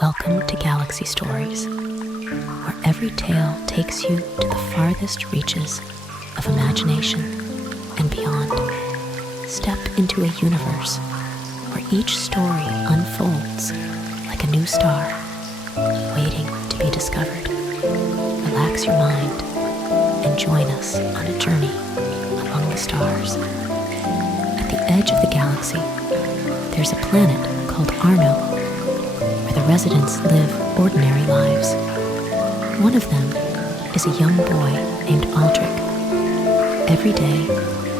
Welcome to Galaxy Stories, where every tale takes you to the farthest reaches of imagination and beyond. Step into a universe where each story unfolds like a new star, waiting to be discovered. Relax your mind and join us on a journey among the stars. At the edge of the galaxy, there's a planet called Arno, where the residents live ordinary lives. One of them is a young boy named Aldric. Every day,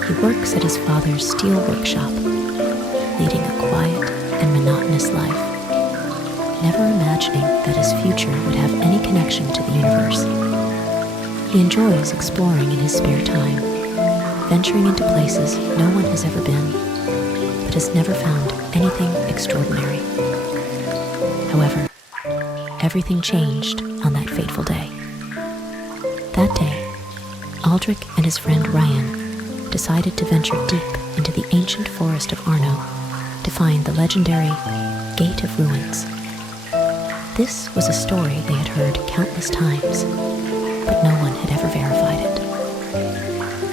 he works at his father's steel workshop, leading a quiet and monotonous life, never imagining that his future would have any connection to the universe. He enjoys exploring in his spare time, venturing into places no one has ever been, but has never found anything extraordinary. However, everything changed on that fateful day. That day, Aldric and his friend Ryan decided to venture deep into the ancient forest of Arno to find the legendary Gate of Ruins. This was a story they had heard countless times, but no one had ever verified it.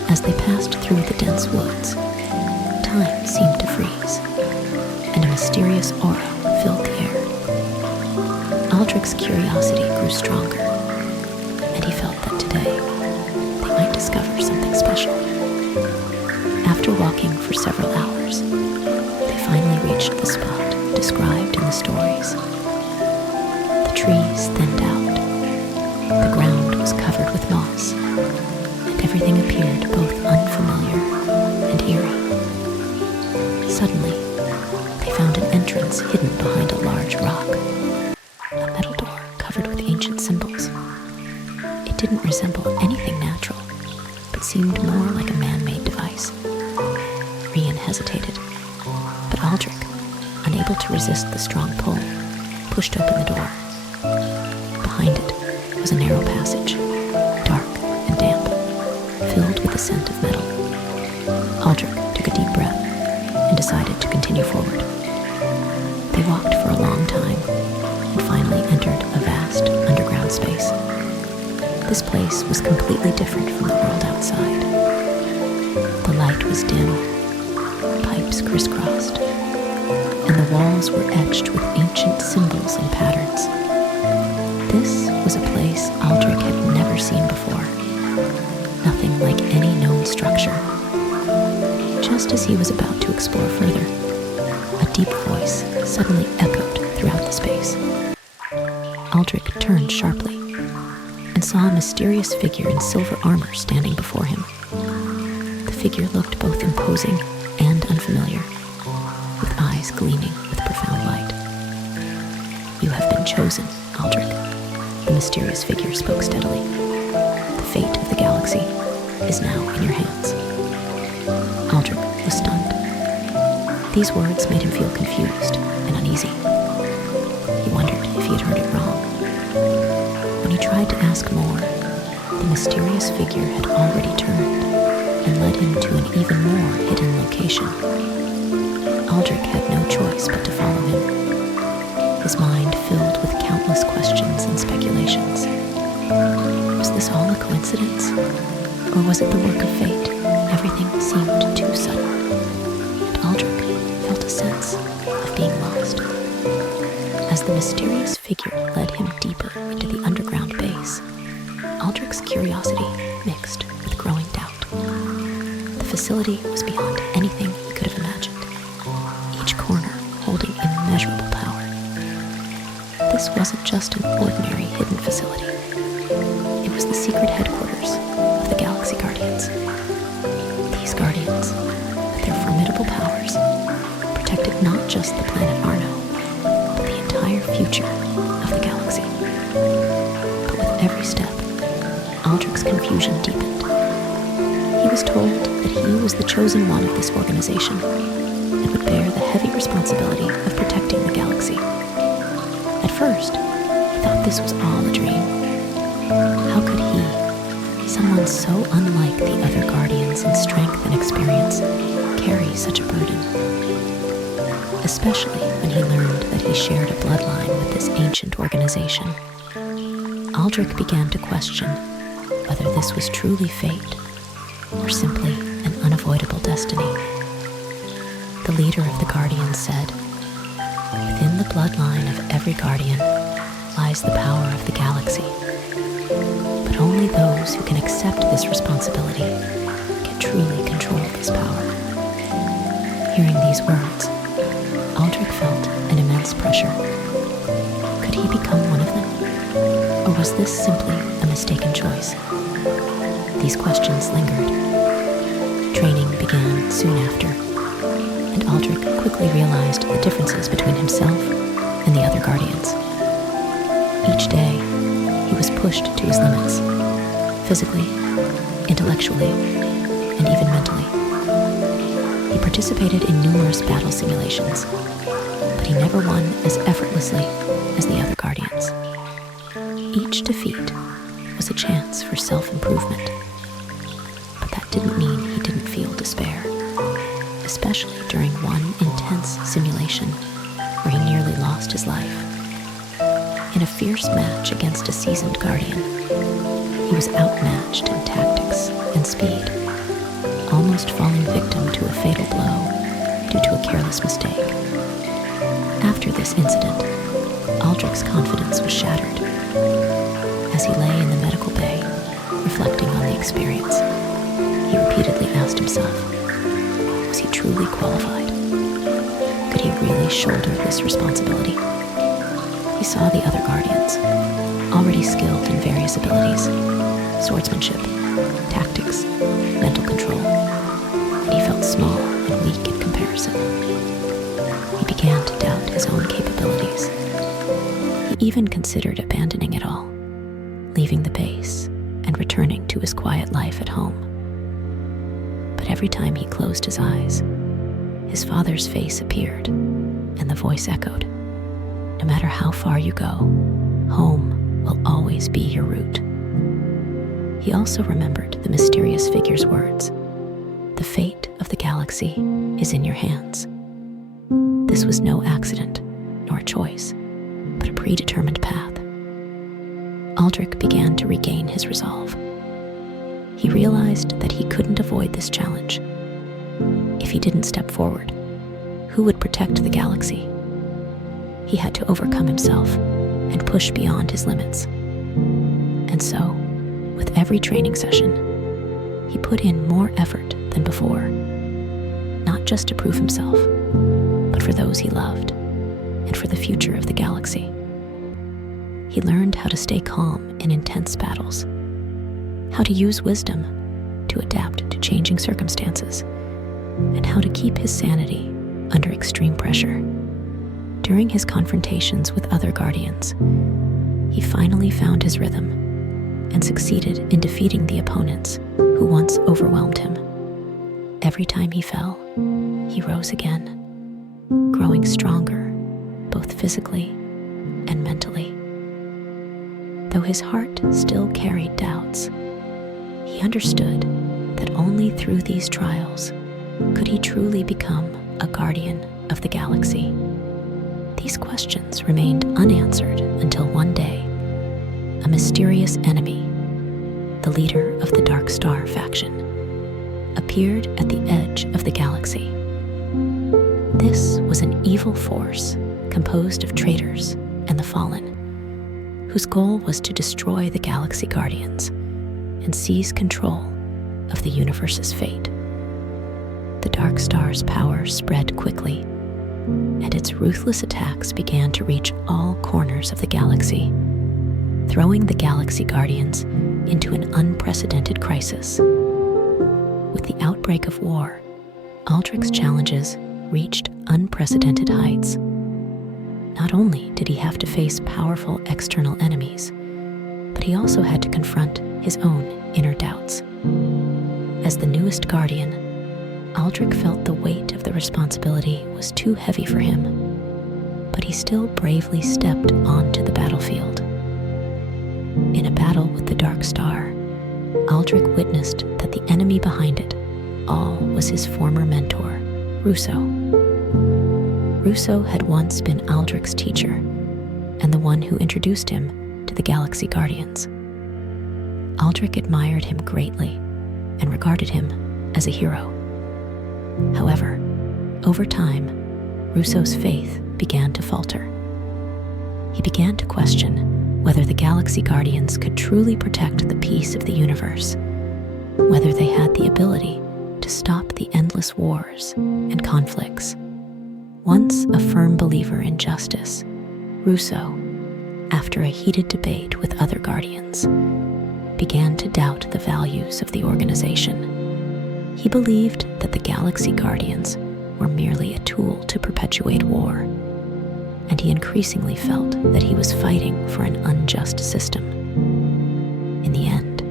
As they passed through the dense woods, time seemed to freeze, and a mysterious aura filled the air. Aldric's curiosity grew stronger, and he felt that today they might discover something special. After walking for several hours, they finally reached the spot described in the stories. The trees thinned out, the ground was covered with moss, and everything appeared both unfamiliar and eerie. Suddenly, they found an entrance hidden behind a large rock. A metal door covered with ancient symbols. It didn't resemble anything natural, but seemed more like a man-made device. Rian hesitated, but Aldric, unable to resist the strong pull, pushed open the door. Behind it was a narrow passage, dark and damp, filled with the scent of metal. Aldric took a deep breath and decided to continue forward. They walked for a long time and finally entered a vast underground space. This place was completely different from the world outside. The light was dim, pipes crisscrossed, and the walls were etched with ancient symbols and patterns. This was a place Aldric had never seen before. Nothing like any known structure. Just as he was about to explore further, a deep voice suddenly echoed throughout the space. Aldric turned sharply and saw a mysterious figure in silver armor standing before him. The figure looked both imposing and unfamiliar, with eyes gleaming with profound light. "You have been chosen, Aldric," the mysterious figure spoke steadily. "The fate of the galaxy is now in your hands." Aldric was stunned. These words made him feel confused and uneasy. He wondered if he had heard it wrong. When he tried to ask more, the mysterious figure had already turned and led him to an even more hidden location. Aldric had no choice but to follow him, his mind filled with countless questions and speculations. Was this all a coincidence? Or was it the work of fate? Everything seemed too sudden, and Aldric felt a sense of being lost. As the mysterious figure led him deeper into the underground base, Aldric's curiosity mixed with growing doubt. The facility was beyond anything he could have imagined, each corner holding immeasurable power. This wasn't just an ordinary hidden facility. It was the secret headquarters of the Galaxy Guardians. These Guardians, with their formidable powers, protected not just the planet Arno, but the entire future of the galaxy. But with every step, Aldric's confusion deepened. He was told that he was the chosen one of this organization and would bear the heavy responsibility of protecting the galaxy. At first, he thought this was all a dream. How could he, someone so unlike the other Guardians in strength and experience, carry such a burden? especially when he learned that he shared a bloodline with this ancient organization. Aldric began to question whether this was truly fate or simply an unavoidable destiny. The leader of the Guardians said, "Within the bloodline of every Guardian lies the power of the galaxy. But only those who can accept this responsibility can truly control this power." Hearing these words, Aldric felt an immense pressure. Could he become one of them? Or was this simply a mistaken choice? These questions lingered. Training began soon after, and Aldric quickly realized the differences between himself and the other Guardians. Each day, he was pushed to his limits, physically, intellectually, and even mentally. He participated in numerous battle simulations, but he never won as effortlessly as the other Guardians. Each defeat was a chance for self-improvement, but that didn't mean he didn't feel despair, especially during one intense simulation where he nearly lost his life. In a fierce match against a seasoned Guardian, he was outmatched in tactics and speed, almost falling victim to a fatal blow due to a careless mistake. After this incident, Aldric's confidence was shattered. As he lay in the medical bay, reflecting on the experience, he repeatedly asked himself, was he truly qualified? Could he really shoulder this responsibility? He saw the other Guardians, already skilled in various abilities, swordsmanship, tactics, mental control, and he felt small and weak in comparison. He began to doubt his own capabilities. He even considered abandoning it all, leaving the base and returning to his quiet life at home. But every time he closed his eyes, his father's face appeared, and the voice echoed, "No matter how far you go, home will always be your route." He also remembered the mysterious figure's words, "The fate of the galaxy is in your hands." This was no accident, nor choice, but a predetermined path. Aldric began to regain his resolve. He realized that he couldn't avoid this challenge. If he didn't step forward, who would protect the galaxy? He had to overcome himself and push beyond his limits. And so, with every training session, he put in more effort than before, not just to prove himself, but for those he loved and for the future of the galaxy. He learned how to stay calm in intense battles, how to use wisdom to adapt to changing circumstances, and how to keep his sanity under extreme pressure. During his confrontations with other Guardians, he finally found his rhythm and succeeded in defeating the opponents who once overwhelmed him. Every time he fell, he rose again, growing stronger, both physically and mentally. Though his heart still carried doubts, he understood that only through these trials could he truly become a guardian of the galaxy. These questions remained unanswered until one day, a mysterious enemy, the leader of the Dark Star faction, appeared at the edge of the galaxy. This was an evil force composed of traitors and the Fallen, whose goal was to destroy the Galaxy Guardians and seize control of the universe's fate. The Dark Star's power spread quickly, and its ruthless attacks began to reach all corners of the galaxy, throwing the Galaxy Guardians into an unprecedented crisis. With the outbreak of war, Aldric's challenges reached unprecedented heights. Not only did he have to face powerful external enemies, but he also had to confront his own inner doubts. As the newest Guardian, Aldric felt the weight of the responsibility was too heavy for him, but he still bravely stepped onto the battlefield. In a battle with the Dark Star, Aldric witnessed that the enemy behind it all was his former mentor, Russo. Russo had once been Aldric's teacher and the one who introduced him to the Galaxy Guardians. Aldric admired him greatly and regarded him as a hero. However, over time, Russo's faith began to falter. He began to question whether the Galaxy Guardians could truly protect the peace of the universe, whether they had the ability to stop the endless wars and conflicts. Once a firm believer in justice, Russo, after a heated debate with other Guardians, began to doubt the values of the organization. He believed that the Galaxy Guardians were merely a tool to perpetuate war, and he increasingly felt that he was fighting for an unjust system. In the end,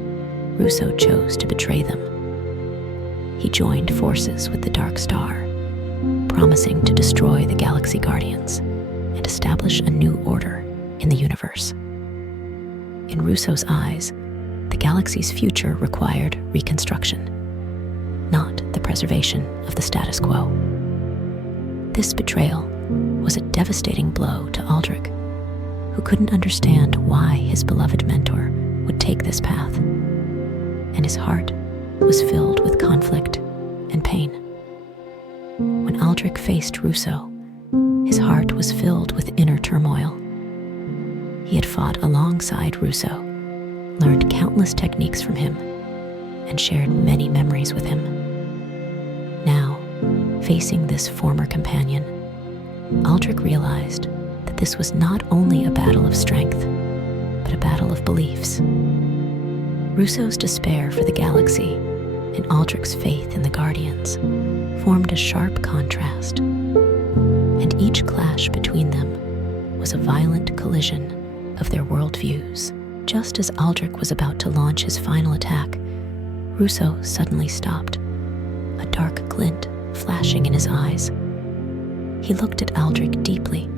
Russo chose to betray them. He joined forces with the Dark Star, promising to destroy the Galaxy Guardians and establish a new order in the universe. In Russo's eyes, the galaxy's future required reconstruction, not the preservation of the status quo. This betrayal was a devastating blow to Aldric, who couldn't understand why his beloved mentor would take this path, and his heart was filled with conflict and pain. When Aldric faced Russo, his heart was filled with inner turmoil. He had fought alongside Russo, learned countless techniques from him, and shared many memories with him. Now, facing this former companion, Aldric realized that this was not only a battle of strength, but a battle of beliefs. Russo's despair for the galaxy and Aldric's faith in the Guardians formed a sharp contrast, and each clash between them was a violent collision of their worldviews. Just as Aldric was about to launch his final attack, Russo suddenly stopped, a dark glint flashing in his eyes. He looked at Aldric deeply,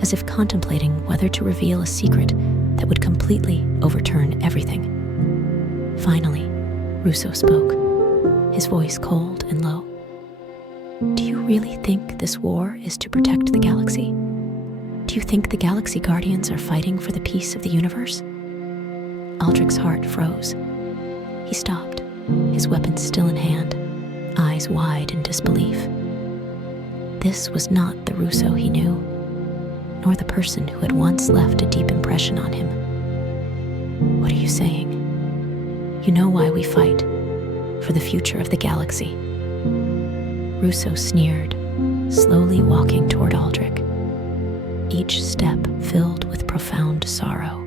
as if contemplating whether to reveal a secret that would completely overturn everything. Finally, Russo spoke, his voice cold and low. "Do you really think this war is to protect the galaxy? Do you think the Galaxy Guardians are fighting for the peace of the universe?" Aldric's heart froze. He stopped, his weapon still in hand, eyes wide in disbelief. This was not the Russo he knew, nor the person who had once left a deep impression on him. "What are you saying? You know why we fight, for the future of the galaxy." Russo sneered, slowly walking toward Aldric, each step filled with profound sorrow.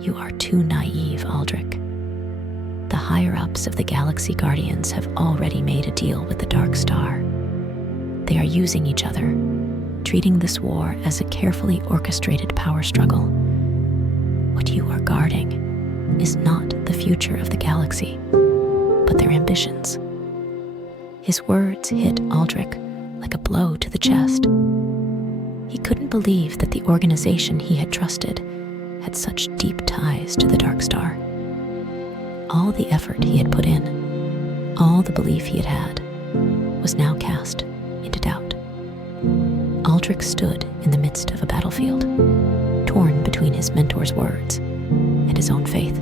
"You are too naive, Aldric. The higher-ups of the Galaxy Guardians have already made a deal with the Dark Star. They are using each other, treating this war as a carefully orchestrated power struggle. What you are guarding is not the future of the galaxy, but their ambitions." His words hit Aldric like a blow to the chest. He couldn't believe that the organization he had trusted had such deep ties to the Dark Star. All the effort he had put in, all the belief he had had, was now cast into doubt. Aldric stood in the midst of a battlefield, torn between his mentor's words and his own faith.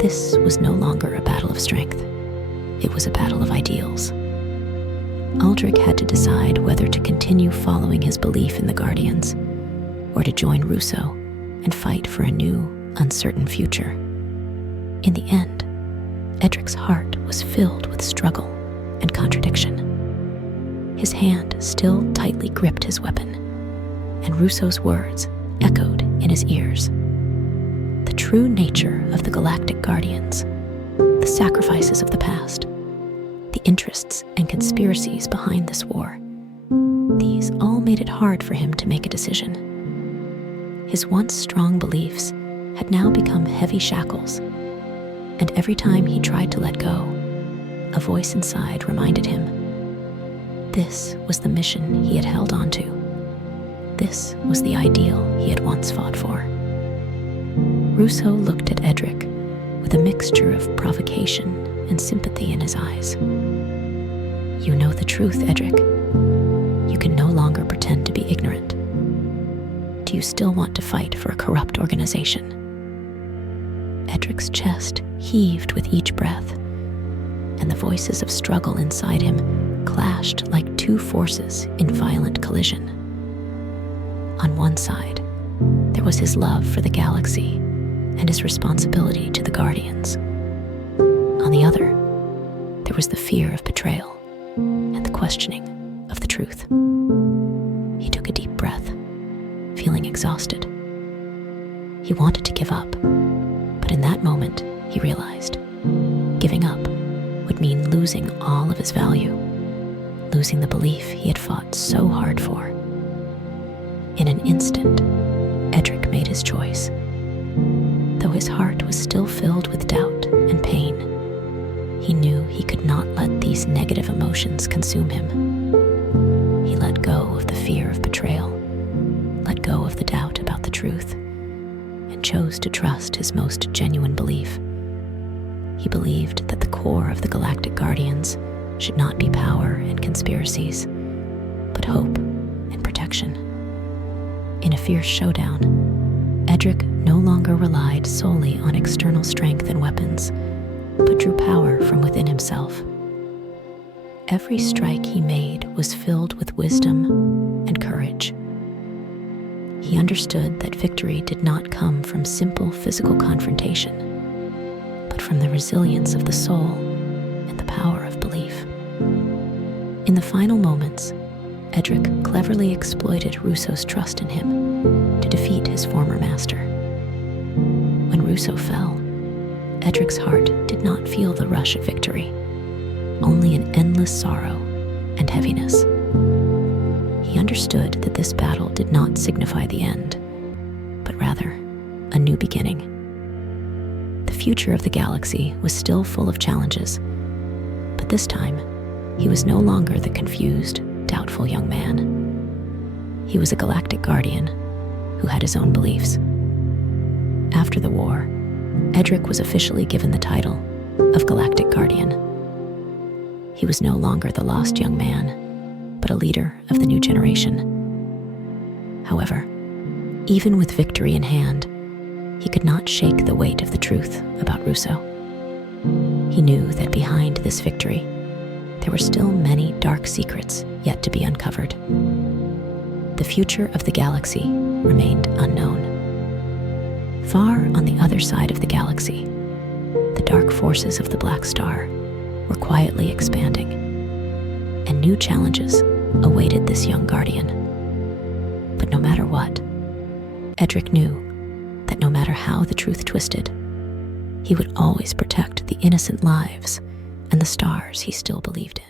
This was no longer a battle of strength. It was a battle of ideals. Aldric had to decide whether to continue following his belief in the Guardians, or to join Russo and fight for a new, uncertain future. In the end, Edric's heart was filled with struggle and contradiction. His hand still tightly gripped his weapon, and Russo's words echoed in his ears. The true nature of the Galactic Guardians, the sacrifices of the past, the interests and conspiracies behind this war, these all made it hard for him to make a decision. His once strong beliefs had now become heavy shackles, and every time he tried to let go, a voice inside reminded him this was the mission he had held on to. This was the ideal he had once fought for. Russo looked at Edric with a mixture of provocation and sympathy in his eyes. "You know the truth, Edric. you can no longer pretend to be ignorant. Do you still want to fight for a corrupt organization? Edric's chest heaved with each breath, and the voices of struggle inside him clashed like two forces in violent collision. On one side, there was his love for the galaxy and his responsibility to the Garduians. On the other, there was the fear of betrayal and the questioning of the truth. He took a deep breath, feeling exhausted. He wanted to give up, but in that moment, he realized giving up would mean losing all of his value, losing the belief he had fought so hard for. In an instant, Edric made his choice. Though his heart was still filled with doubt and pain, he knew he could not let these negative emotions consume him. He let go of the fear of betrayal, let go of the doubt about the truth, and chose to trust his most genuine belief. He believed that the core of the Galactic Guardians should not be power and conspiracies, but hope and protection. In a fierce showdown, Edric no longer relied solely on external strength and weapons, but drew power from within himself. Every strike he made was filled with wisdom and courage. He understood that victory did not come from simple physical confrontation, but from the resilience of the soul and the power of belief. In the final moments, Edric cleverly exploited Russo's trust in him to defeat his former master. When Russo fell, Edric's heart did not feel the rush of victory, only an endless sorrow and heaviness. He understood that this battle did not signify the end, but rather a new beginning. The future of the galaxy was still full of challenges, but this time, he was no longer the confused, doubtful young man. He was a galactic guardian who had his own beliefs. After the war, Edric was officially given the title of Galactic Guardian. He was no longer the lost young man, but a leader of the new generation. However, even with victory in hand, he could not shake the weight of the truth about Russo. He knew that behind this victory, there were still many dark secrets yet to be uncovered. The future of the galaxy remained unknown. Far on the other side of the galaxy, the dark forces of the Black Star were quietly expanding, and new challenges awaited this young guardian. But no matter what, Edric knew that no matter how the truth twisted, he would always protect the innocent lives and the stars he still believed in.